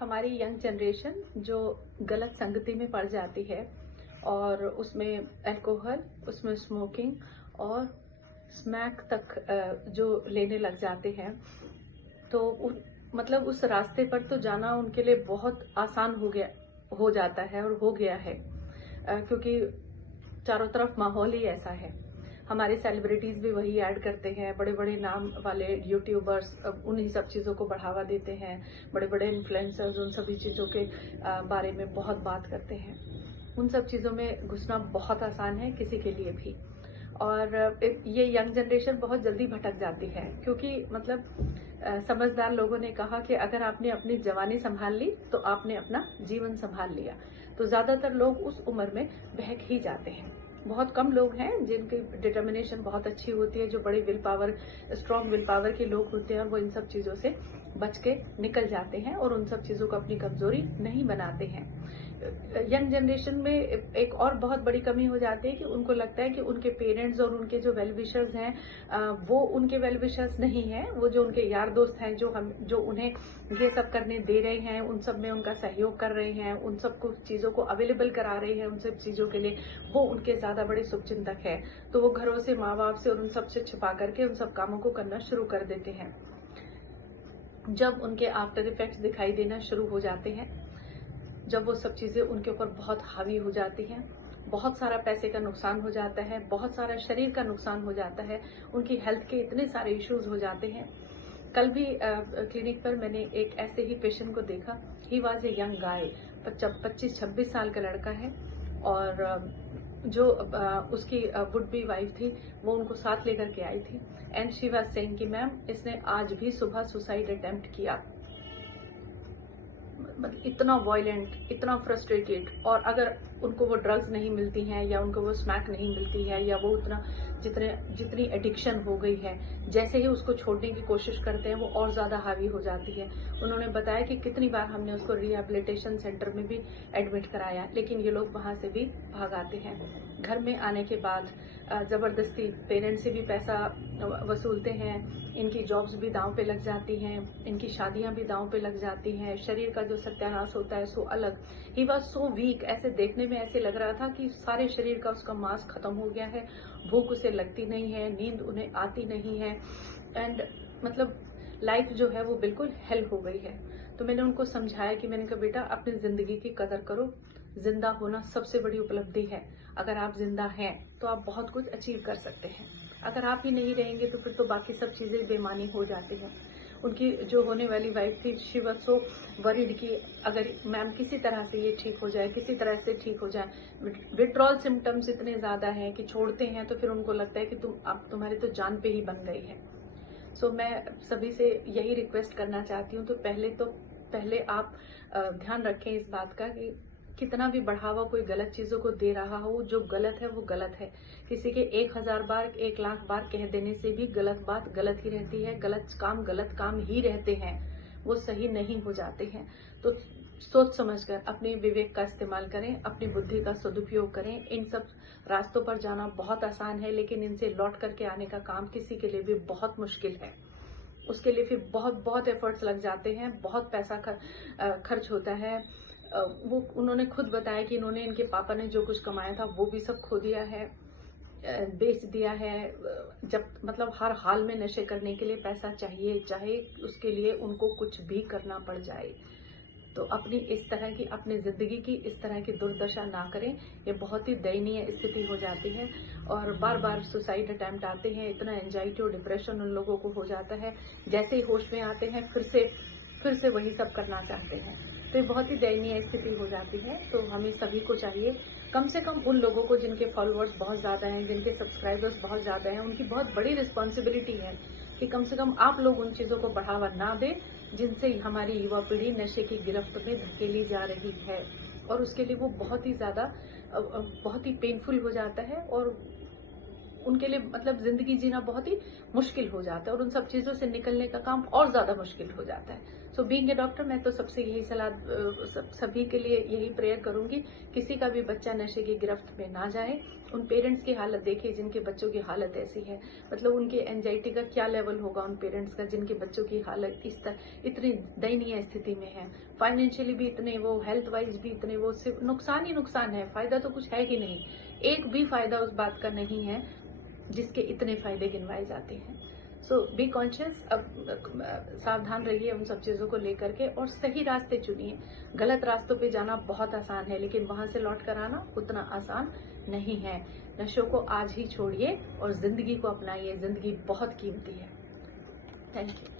हमारी young generation जो गलत संगति में पड़ जाती है और उसमें अल्कोहल, उसमें स्मोकिंग और स्मैक तक जो लेने लग जाते हैं, तो मतलब उस रास्ते पर तो जाना उनके लिए बहुत आसान हो जाता है और हो गया है, क्योंकि चारों तरफ माहौल ही ऐसा है। हमारे सेलिब्रिटीज भी वही ऐड करते हैं, बड़े बड़े नाम वाले यूट्यूबर्स उन्हीं सब चीज़ों को बढ़ावा देते हैं, बड़े बड़े इन्फ्लुएंसर्स उन सभी चीज़ों के बारे में बहुत बात करते हैं। उन सब चीज़ों में घुसना बहुत आसान है किसी के लिए भी, और ये यंग जनरेशन बहुत जल्दी भटक जाती है, क्योंकि मतलब समझदार लोगों ने कहा कि अगर आपने अपनी जवानी संभाल ली तो आपने अपना जीवन संभाल लिया। तो ज़्यादातर लोग उस उम्र में बहक ही जाते हैं। बहुत कम लोग हैं जिनकी डिटर्मिनेशन बहुत अच्छी होती है, जो बड़े स्ट्रॉन्ग विल पावर के लोग होते हैं और वो इन सब चीज़ों से बच के निकल जाते हैं और उन सब चीज़ों को अपनी कमजोरी नहीं बनाते हैं। यंग जनरेशन में एक और बहुत बड़ी कमी हो जाती है कि उनको लगता है कि उनके पेरेंट्स और उनके जो वेल विशर्स हैं वो उनके वेल विशर्स नहीं हैं। वो जो उनके यार दोस्त हैं जो उन्हें ये सब करने दे रहे हैं, उन सब में उनका सहयोग कर रहे हैं, उन सब कुछ चीज़ों को अवेलेबल करा रहे हैं, उन सब चीज़ों के लिए वो उनके ज़्यादा बड़े शुभचिंतक है। तो वो घरों से, माँ बाप से और उन सब से छिपा करके उन सब कामों को करना शुरू कर देते हैं। जब उनके आफ्टर इफेक्ट्स दिखाई देना शुरू हो जाते हैं, जब वो सब चीज़ें उनके ऊपर बहुत हावी हो जाती हैं, बहुत सारा पैसे का नुकसान हो जाता है, बहुत सारा शरीर का नुकसान हो जाता है, उनकी हेल्थ के इतने सारे इश्यूज हो जाते हैं। कल भी क्लिनिक पर मैंने एक ऐसे ही पेशेंट को देखा। He was a young guy, 25-26 साल का लड़का है, और जो उसकी वुड बी वाइफ थी वो उनको साथ लेकर के आई थी, एंड शी वॉज सेइंग कि मैम इसने आज भी सुबह सुसाइड अटेम्प्ट किया। इतना वायलेंट, इतना फ्रस्ट्रेटेड, और अगर उनको वो ड्रग्स नहीं मिलती हैं या उनको वो स्मैक नहीं मिलती है या वो उतना जितनी एडिक्शन हो गई है, जैसे ही उसको छोड़ने की कोशिश करते हैं वो और ज़्यादा हावी हो जाती है। उन्होंने बताया कि कितनी बार हमने उसको रिहेबिलिटेशन सेंटर में भी एडमिट कराया, लेकिन ये लोग वहाँ से भी भाग आते हैं। घर में आने के बाद ज़बरदस्ती पेरेंट्स से भी पैसा वसूलते हैं, इनकी जॉब्स भी दांव पे लग जाती हैं, इनकी शादियां भी दांव पे लग जाती हैं, शरीर का जो सत्यानाश होता है सो अलग। ही वॉज सो वीक, ऐसे देखने में ऐसे लग रहा था कि सारे शरीर का उसका मांस खत्म हो गया है, भूख उसे लगती नहीं है, नींद उन्हें आती नहीं है, एंड मतलब लाइफ जो है वो बिल्कुल हेल हो गई है। तो मैंने उनको समझाया कि मैंने कहा बेटा अपनी जिंदगी की कदर करो, जिंदा होना सबसे बड़ी उपलब्धि है। अगर आप जिंदा हैं तो आप बहुत कुछ अचीव कर सकते हैं। अगर आप ही नहीं रहेंगे तो फिर तो बाकी सब चीजें बेमानी हो जाती हैं। उनकी जो होने वाली वाइफ थी, शी वाज सो वरीड कि अगर मैम किसी तरह से ये ठीक हो जाए, किसी तरह से ठीक हो जाए। विड्रॉल सिम्टम्स इतने ज्यादा हैं कि छोड़ते हैं तो फिर उनको लगता है कि अब तुम्हारी तो जान पे ही बन गई है। सो मैं सभी से यही रिक्वेस्ट करना चाहती हूँ, तो पहले आप ध्यान रखें इस बात का कि कितना भी बढ़ावा कोई गलत चीजों को दे रहा हो, जो गलत है वो गलत है। किसी के 1000 बार 1,00,000 बार कह देने से भी गलत बात गलत ही रहती है, गलत काम ही रहते हैं, वो सही नहीं हो जाते हैं। तो सोच समझकर अपने विवेक का इस्तेमाल करें, अपनी बुद्धि का सदुपयोग करें। इन सब रास्तों पर जाना बहुत आसान है, लेकिन इनसे लौट करके आने का काम किसी के लिए भी बहुत मुश्किल है। उसके लिए फिर बहुत एफर्ट्स लग जाते हैं, बहुत पैसा खर्च होता है। वो उन्होंने खुद बताया कि इनके पापा ने जो कुछ कमाया था वो भी सब खो दिया है, बेच दिया है। जब मतलब हर हाल में नशे करने के लिए पैसा चाहिए, चाहे उसके लिए उनको कुछ भी करना पड़ जाए। तो अपनी जिंदगी की इस तरह की दुर्दशा ना करें, ये बहुत ही दयनीय स्थिति हो जाती है। और बार बार सुसाइड अटेम्प्ट आते हैं, इतना एंजाइटी और डिप्रेशन उन लोगों को हो जाता है, जैसे ही होश में आते हैं फिर से वही सब करना चाहते हैं। तो ये बहुत ही दयनीय स्थिति हो जाती है। तो हमें सभी को चाहिए, कम से कम उन लोगों को जिनके फॉलोअर्स बहुत ज्यादा हैं, जिनके सब्सक्राइबर्स बहुत ज्यादा हैं, उनकी बहुत बड़ी रिस्पॉन्सिबिलिटी है कि कम से कम आप लोग उन चीजों को बढ़ावा ना दें जिनसे हमारी युवा पीढ़ी नशे की गिरफ्त में धकेली जा रही है। और उसके लिए वो बहुत ही पेनफुल हो जाता है, और उनके लिए मतलब जिंदगी जीना बहुत ही मुश्किल हो जाता है, और उन सब चीजों से निकलने का काम और ज्यादा मुश्किल हो जाता है। सो बीइंग ए डॉक्टर मैं तो सबसे यही सलाह सभी के लिए यही प्रेयर करूंगी, किसी का भी बच्चा नशे की गिरफ्त में ना जाए। उन पेरेंट्स की हालत देखिए जिनके बच्चों की हालत ऐसी है, मतलब उनके एंजाइटी का क्या लेवल होगा उन पेरेंट्स का जिनके बच्चों की हालत इतनी दयनीय स्थिति में है। फाइनेंशियली भी इतने वो, हेल्थ वाइज भी इतने वो, सिर्फ नुकसान ही नुकसान है, फायदा तो कुछ है ही नहीं। एक भी फायदा उस बात का नहीं है जिसके इतने फायदे गिनवाए जाते हैं। सो बी कॉन्शियस, अब सावधान रहिए उन सब चीजों को लेकर के और सही रास्ते चुनिए। गलत रास्तों पे जाना बहुत आसान है, लेकिन वहां से लौट कर आना उतना आसान नहीं है। नशों को आज ही छोड़िए और जिंदगी को अपनाइए, जिंदगी बहुत कीमती है। Thank you.